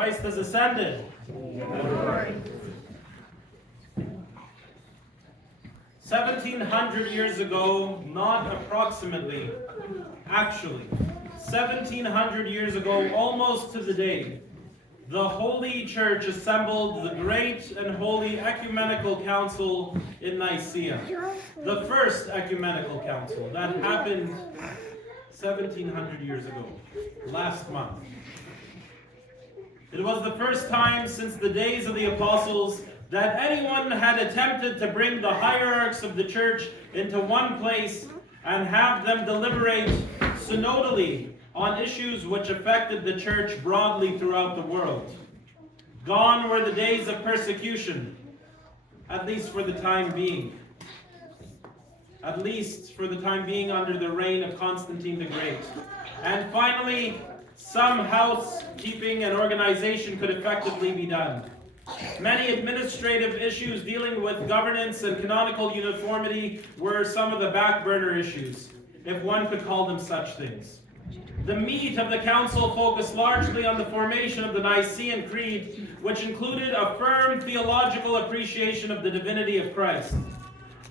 Christ has ascended. 1700 years ago, not approximately, actually, 1700 years ago, almost to the day, the Holy Church assembled the great and holy Ecumenical Council in Nicaea. The First Ecumenical Council that happened 1700 years ago, last month. It was the first time since the days of the apostles that anyone had attempted to bring the hierarchs of the church into one place and have them deliberate synodally on issues which affected the church broadly throughout the world. Gone were the days of persecution, at least for the time being. At least for the time being under the reign of Constantine the Great. And finally, some housekeeping and organization could effectively be done. Many administrative issues dealing with governance and canonical uniformity were some of the back burner issues, if one could call them such things. The meat of the council focused largely on the formation of the Nicene Creed, which included a firm theological appreciation of the divinity of Christ,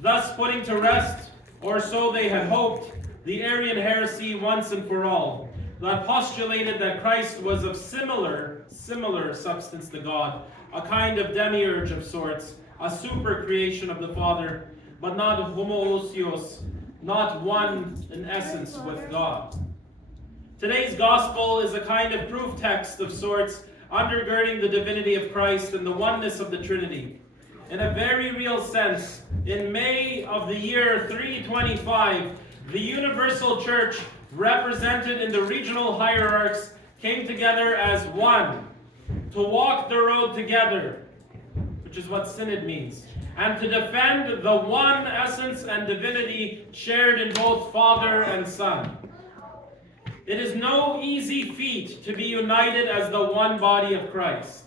thus putting to rest, or so they had hoped, the Arian heresy once and for all, that postulated that Christ was of similar substance to God, a kind of demiurge of sorts, a super creation of the Father, but not homoousios, not one in essence with God. Today's gospel is a kind of proof text of sorts, undergirding the divinity of Christ and the oneness of the Trinity. In a very real sense, in May of the year 325, the universal church, represented in the regional hierarchs, came together as one, to walk the road together, which is what synod means, and to defend the one essence and divinity shared in both Father and Son. It is no easy feat to be united as the one body of Christ.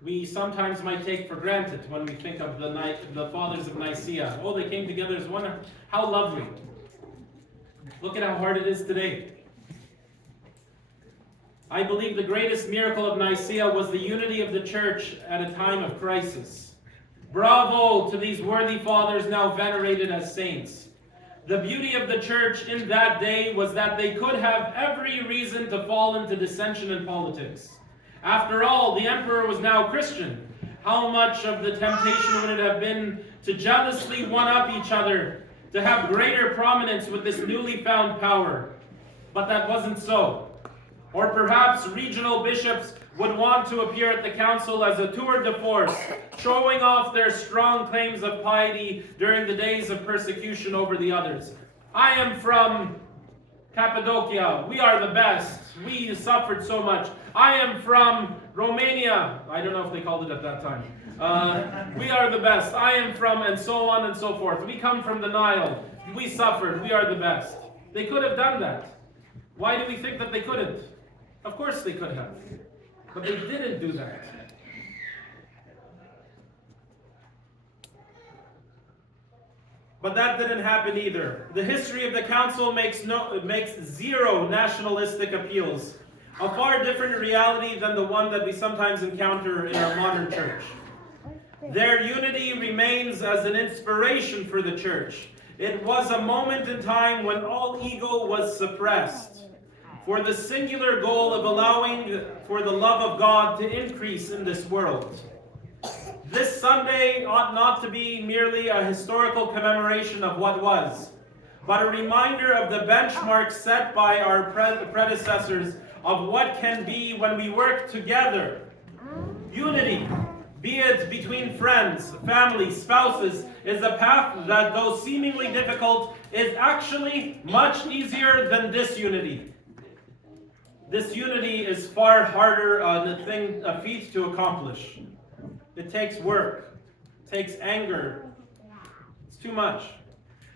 We sometimes might take for granted when we think of the fathers of Nicaea. Oh, they came together as one. How lovely. Look at how hard it is today. I believe the greatest miracle of Nicaea was the unity of the church at a time of crisis. Bravo to these worthy fathers now venerated as saints. The beauty of the church in that day was that they could have every reason to fall into dissension and politics. After all, the emperor was now Christian. How much of the temptation would it have been to jealously one-up each other, to have greater prominence with this newly found power? But that wasn't so. Or perhaps regional bishops would want to appear at the council as a tour de force, showing off their strong claims of piety during the days of persecution over the others. I am from Cappadocia. We are the best. We suffered so much. I am from Romania. I don't know if they called it at that time. We are the best. I am from, and so on and so forth. We come from the Nile. We suffered. We are the best. They could have done that. Why do we think that they couldn't? Of course they could have. But they didn't do that. But that didn't happen either. The history of the council makes zero nationalistic appeals, a far different reality than the one that we sometimes encounter in our modern church. Their unity remains as an inspiration for the church. It was a moment in time when all ego was suppressed, for the singular goal of allowing for the love of God to increase in this world. This Sunday ought not to be merely a historical commemoration of what was, but a reminder of the benchmark set by our predecessors of what can be when we work together. Unity, be it between friends, family, spouses, is a path that, though seemingly difficult, is actually much easier than disunity. This unity is far harder a feat to accomplish. It takes work, it takes anger. It's too much.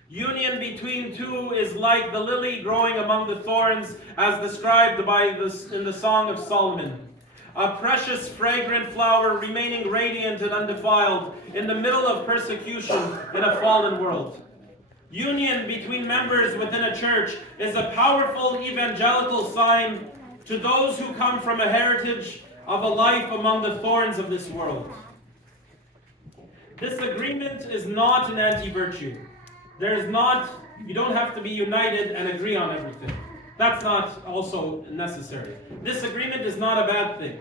Union between two is like the lily growing among the thorns, as described in the Song of Solomon. A precious, fragrant flower remaining radiant and undefiled in the middle of persecution in a fallen world. Union between members within a church is a powerful evangelical sign to those who come from a heritage of a life among the thorns of this world. This agreement is not an anti-virtue. You don't have to be united and agree on everything. That's not also necessary. Disagreement is not a bad thing.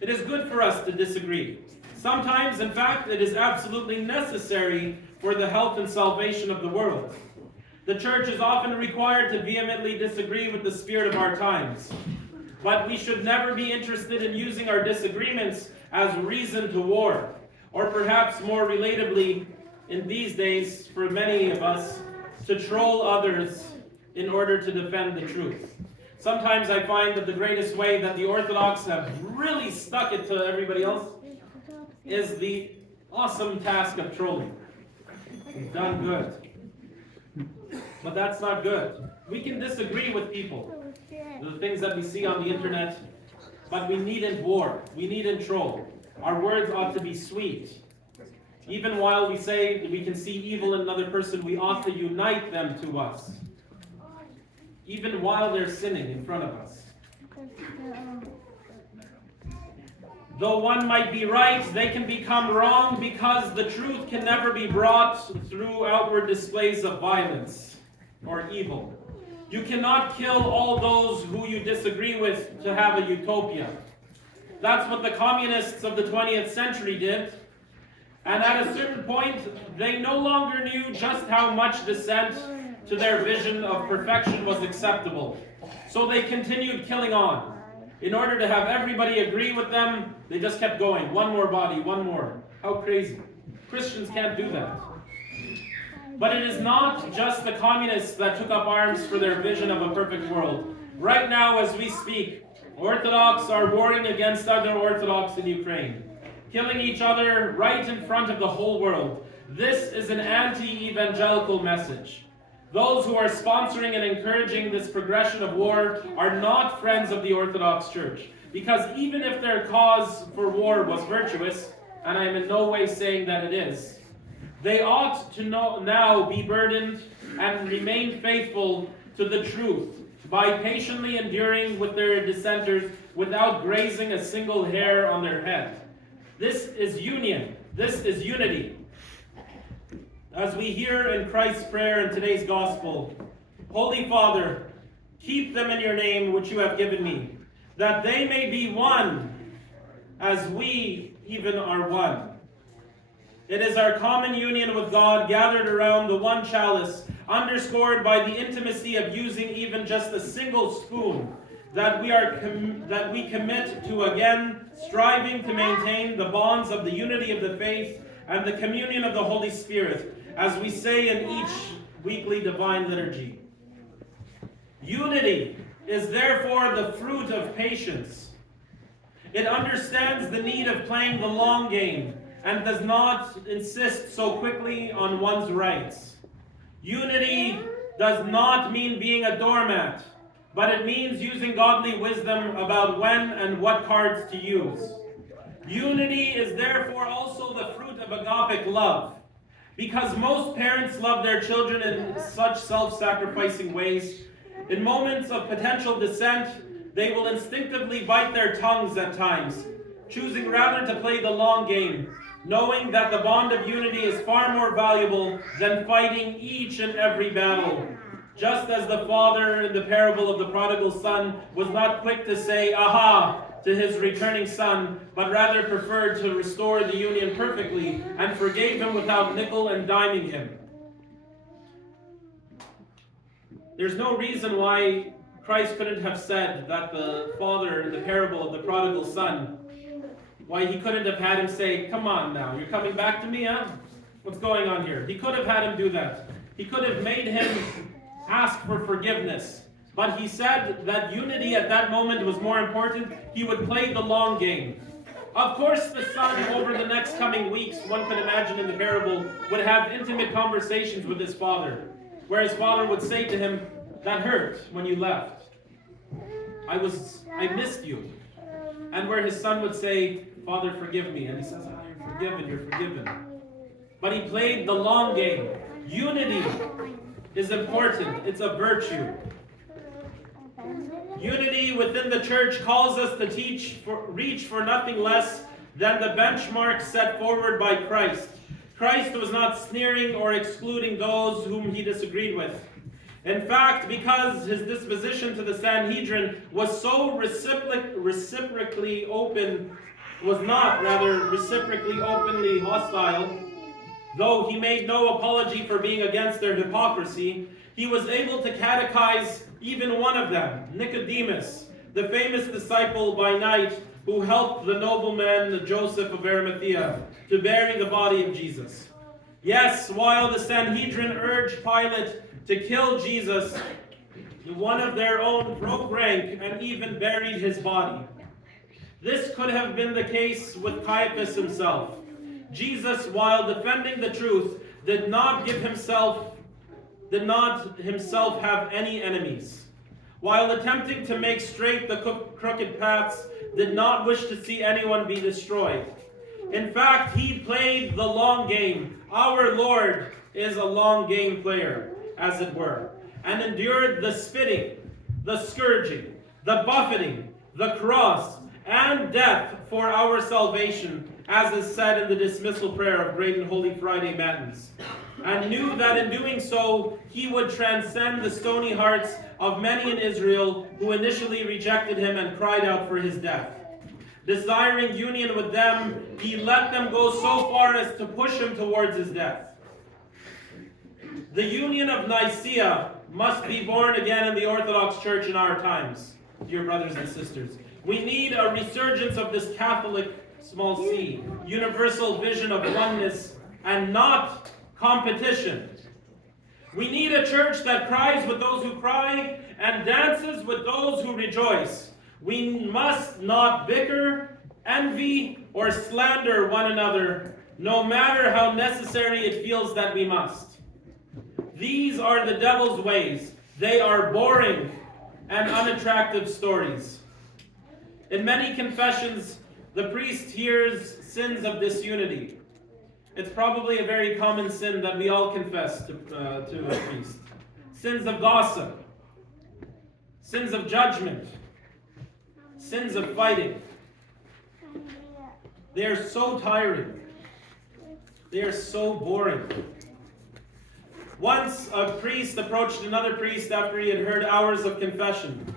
It is good for us to disagree. Sometimes, in fact, it is absolutely necessary for the health and salvation of the world. The church is often required to vehemently disagree with the spirit of our times. But we should never be interested in using our disagreements as reason to war, or perhaps more relatably, in these days, for many of us, to troll others in order to defend the truth. Sometimes I find that the greatest way that the Orthodox have really stuck it to everybody else is the awesome task of trolling. We've done good. But that's not good. We can disagree with people, the things that we see on the internet, but we needn't war. We needn't troll. Our words ought to be sweet. Even while we say that we can see evil in another person, we ought to unite them to us. Even while they're sinning in front of us. Though one might be right, they can become wrong because the truth can never be brought through outward displays of violence or evil. You cannot kill all those who you disagree with to have a utopia. That's what the communists of the 20th century did. And at a certain point, they no longer knew just how much dissent to their vision of perfection was acceptable. So they continued killing on. In order to have everybody agree with them, they just kept going. One more body, one more. How crazy. Christians can't do that. But it is not just the communists that took up arms for their vision of a perfect world. Right now, as we speak, Orthodox are warring against other Orthodox in Ukraine, killing each other right in front of the whole world. This is an anti-evangelical message. Those who are sponsoring and encouraging this progression of war are not friends of the Orthodox Church. Because even if their cause for war was virtuous, and I am in no way saying that it is, they ought to now be burdened and remain faithful to the truth by patiently enduring with their dissenters without grazing a single hair on their head. This is union. This is unity. As we hear in Christ's prayer in today's gospel, Holy Father, keep them in your name which you have given me, that they may be one as we even are one. It is our common union with God gathered around the one chalice, underscored by the intimacy of using even just a single spoon, that we commit to again striving to maintain the bonds of the unity of the faith and the communion of the Holy Spirit, as we say in each weekly divine liturgy. Unity is therefore the fruit of patience. It understands the need of playing the long game and does not insist so quickly on one's rights. Unity does not mean being a doormat, but it means using godly wisdom about when and what cards to use. Unity is therefore also the fruit of agapic love, because most parents love their children in such self-sacrificing ways. In moments of potential dissent, they will instinctively bite their tongues at times, choosing rather to play the long game, knowing that the bond of unity is far more valuable than fighting each and every battle. Just as the father in the parable of the prodigal son was not quick to say, "Aha," to his returning son, but rather preferred to restore the union perfectly and forgave him without nickel and diming him. There's no reason why Christ couldn't have said that the father in the parable of the prodigal son, why he couldn't have had him say, "Come on now, you're coming back to me, huh? What's going on here?" He could have had him do that. He could have made him ask for forgiveness. But he said that unity at that moment was more important. He would play the long game. Of course, the son, over the next coming weeks, one could imagine in the parable, would have intimate conversations with his father, where his father would say to him, "That hurt when you left. I missed you." And where his son would say, "Father, forgive me." And he says, "You're forgiven, you're forgiven." But he played the long game. Unity is important. It's a virtue. Unity within the church calls us to reach for nothing less than the benchmark set forward by Christ. Christ was not sneering or excluding those whom he disagreed with. In fact, because his disposition to the Sanhedrin was so reciprocally openly hostile, though he made no apology for being against their hypocrisy, he was able to catechize even one of them, Nicodemus, the famous disciple by night who helped the nobleman Joseph of Arimathea to bury the body of Jesus. Yes, while the Sanhedrin urged Pilate to kill Jesus, one of their own broke rank and even buried his body. This could have been the case with Caiaphas himself. Jesus, while defending the truth, did not himself have any enemies. While attempting to make straight the crooked paths, did not wish to see anyone be destroyed. In fact, he played the long game. Our Lord is a long game player, as it were, and endured the spitting, the scourging, the buffeting, the cross, and death for our salvation, as is said in the dismissal prayer of Great and Holy Friday Matins, and knew that in doing so, he would transcend the stony hearts of many in Israel who initially rejected him and cried out for his death. Desiring union with them, he let them go so far as to push him towards his death. The union of Nicaea must be born again in the Orthodox Church in our times, dear brothers and sisters. We need a resurgence of this Catholic, small c, universal vision of oneness and not competition. We need a church that cries with those who cry and dances with those who rejoice. We must not bicker, envy, or slander one another, no matter how necessary it feels that we must. These are the devil's ways. They are boring and unattractive stories. In many confessions, the priest hears sins of disunity. It's probably a very common sin that we all confess to a priest. Sins of gossip, sins of judgment, sins of fighting. They are so tiring. They are so boring. Once a priest approached another priest after he had heard hours of confession.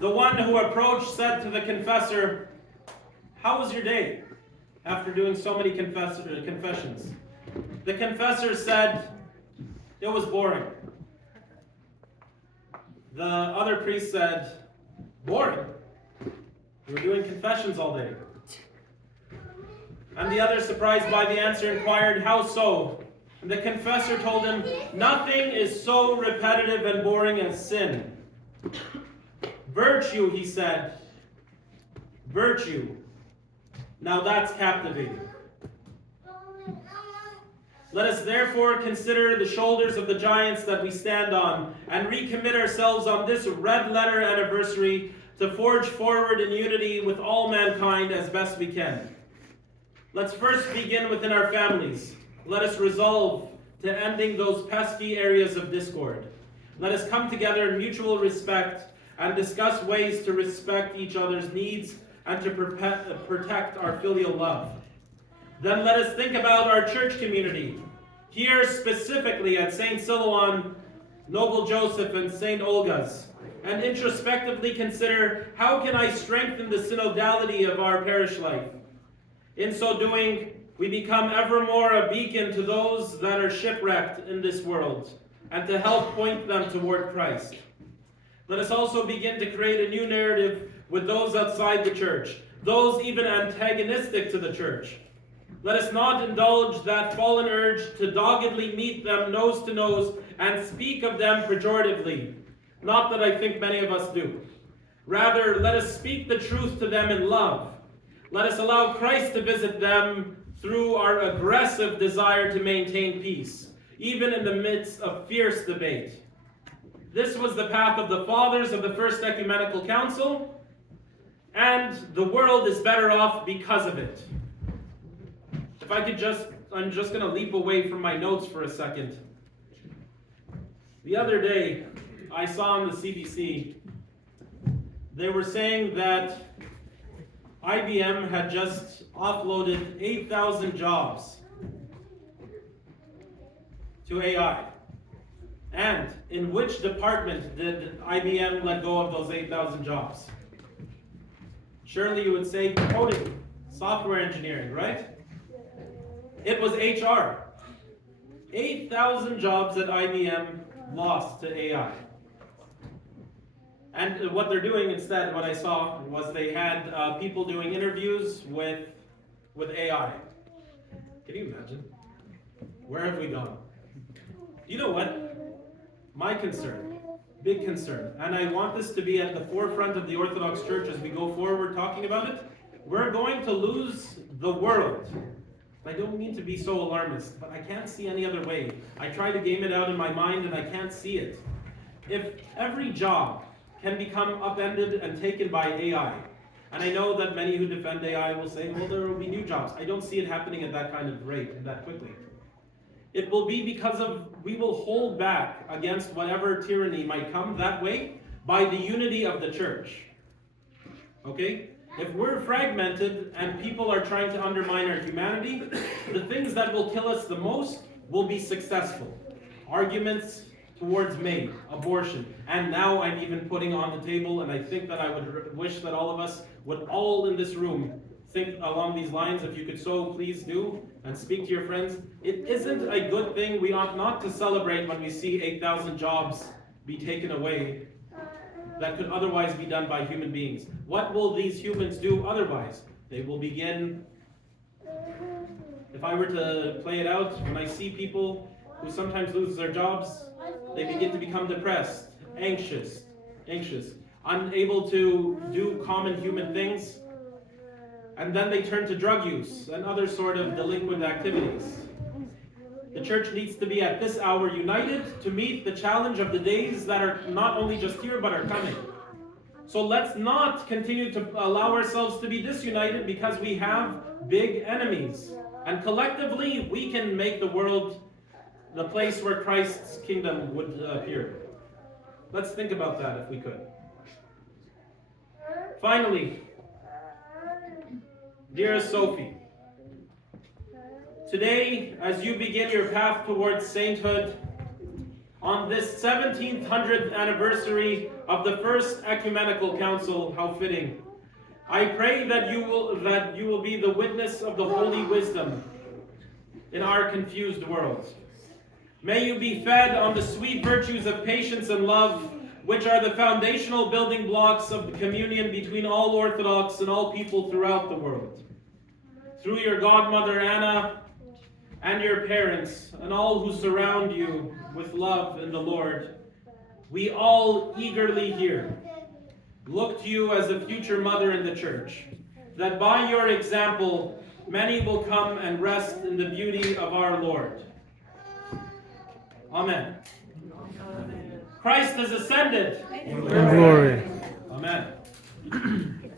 The one who approached said to the confessor, "How was your day?" after doing so many confessions. The confessor said, "It was boring." The other priest said, "Boring? You were doing confessions all day." And the other, surprised by the answer, inquired, "How so?" And the confessor told him, "Nothing is so repetitive and boring as sin." "Virtue," he said. "Virtue. Now that's captivating." Let us therefore consider the shoulders of the giants that we stand on and recommit ourselves on this red letter anniversary to forge forward in unity with all mankind as best we can. Let's first begin within our families. Let us resolve to ending those pesky areas of discord. Let us come together in mutual respect and discuss ways to respect each other's needs and to protect our filial love. Then let us think about our church community, here specifically at St. Silouan, Noble Joseph, and St. Olga's, and introspectively consider, how can I strengthen the synodality of our parish life? In so doing, we become ever more a beacon to those that are shipwrecked in this world, and to help point them toward Christ. Let us also begin to create a new narrative with those outside the church, those even antagonistic to the church. Let us not indulge that fallen urge to doggedly meet them nose to nose and speak of them pejoratively. Not that I think many of us do. Rather, let us speak the truth to them in love. Let us allow Christ to visit them through our aggressive desire to maintain peace, even in the midst of fierce debate. This was the path of the fathers of the First Ecumenical Council, and the world is better off because of it. If I could I'm just going to leap away from my notes for a second. The other day, I saw on the CBC they were saying that IBM had just offloaded 8,000 jobs to AI. And in which department did IBM let go of those 8,000 jobs? Surely you would say coding, software engineering, right? It was HR. 8,000 jobs at IBM lost to AI. And what they're doing instead, what I saw, was they had people doing interviews with AI. Can you imagine? Where have we gone? You know what? My concern, big concern, and I want this to be at the forefront of the Orthodox Church as we go forward talking about it, we're going to lose the world. I don't mean to be so alarmist, but I can't see any other way. I try to game it out in my mind and I can't see it. If every job can become upended and taken by AI, and I know that many who defend AI will say, well, there will be new jobs. I don't see it happening at that kind of rate and that quickly. It will be because we will hold back against whatever tyranny might come that way by the unity of the church. Okay? If we're fragmented and people are trying to undermine our humanity, the things that will kill us the most will be successful. Arguments towards May, abortion, and now I'm even putting on the table, and I think that I would wish that all of us would all in this room think along these lines. If you could so please do, and speak to your friends. It isn't a good thing. We ought not to celebrate when we see 8,000 jobs be taken away that could otherwise be done by human beings. What will these humans do otherwise? They will begin, if I were to play it out, when I see people who sometimes lose their jobs, they begin to become depressed, anxious, unable to do common human things, and then they turn to drug use and other sort of delinquent activities. The church needs to be at this hour united to meet the challenge of the days that are not only just here but are coming. So let's not continue to allow ourselves to be disunited because we have big enemies. And collectively we can make the world the place where Christ's kingdom would appear. Let's think about that if we could. Finally, dearest Sophie, today, as you begin your path towards sainthood, on this 1700th anniversary of the First Ecumenical Council, how fitting, I pray that you will be the witness of the holy wisdom in our confused world. May you be fed on the sweet virtues of patience and love, which are the foundational building blocks of the communion between all Orthodox and all people throughout the world. Through your godmother Anna and your parents and all who surround you with love in the Lord, we all eagerly here look to you as a future mother in the church, that by your example many will come and rest in the beauty of our Lord. Amen. Christ has ascended in glory. Amen.